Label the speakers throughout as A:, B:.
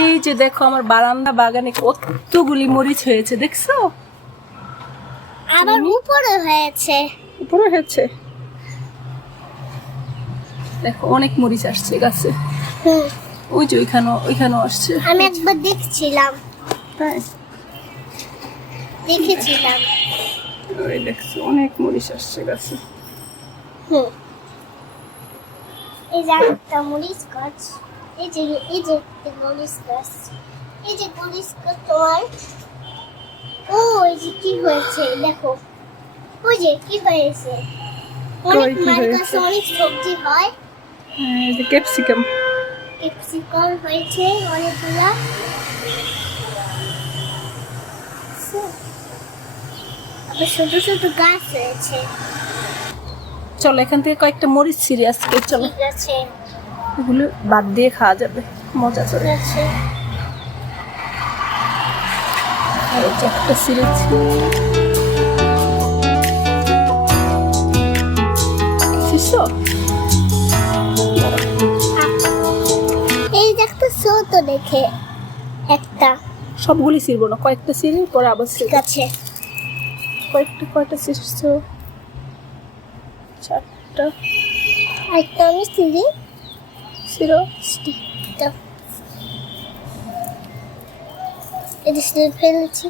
A: এই যে দেখো আমার বারান্দা বাগানে কতগুলি মরিচ হয়েছে দেখছ?
B: আবার উপরে হয়েছে।
A: উপরে হয়েছে। দেখো অনেক মরিচ আসছে গাছে। ওই যে ওইখানেও ওইখানেও আসছে।
B: আমি একবার দেখছিলাম।
A: তাই
B: দেখেছিলাম।
A: ওই দেখছ অনেক মরিচ আসছে গাছে।
B: হুম। এই যে একটা মরিচ গাছ। এই যে এই যে একটা মরিচ গাছ এই যে মরিচ গাছ তোমার ও এই যে কি হয়েছে দেখো ওই যে কি হয়েছে অনেক
A: কি
B: মার
A: হয়েছে?
B: গাছে অনেক সবজি হয়
A: এই যে ক্যাপসিকাম
B: ক্যাপসিকাম হয়েছে অনেকগুলা আবার ছোট ছোট গাছ রয়েছে
A: চলো এখান থেকে কয়েকটা মরিচ ছিঁড়ে আজকে চলো
B: ঠিক আছে
A: এগুলো বাদ দিয়ে খাওয়া যাবে। মজা
B: চলে
A: আর যে একটা
B: ছোট দেখে একটা।
A: সবগুলি ছিঁড়বো না কয়েকটা ছিঁড়ে পরে আবার
B: ঠিক আছে।
A: কয়েকটা কয়টা ছিঁড়ছো চারটা।
B: একটা আমি সিঁড়ি
A: ছিঁড়ো
B: এটা সিঁড়ি ফেলেছি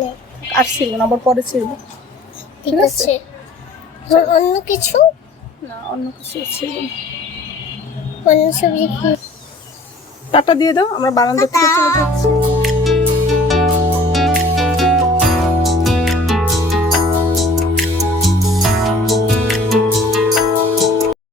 B: নে,
A: আর ছিঁড়বো না আবার পরে ছিঁড়বো
B: ঠিক
A: আছে।
B: অন্য কিছু?
A: না অন্য কিছু না।
B: অন্য সবজি কি?
A: টাটা দিয়ে দাও আমরা বারান্দা থেকে চলে যাচ্ছি।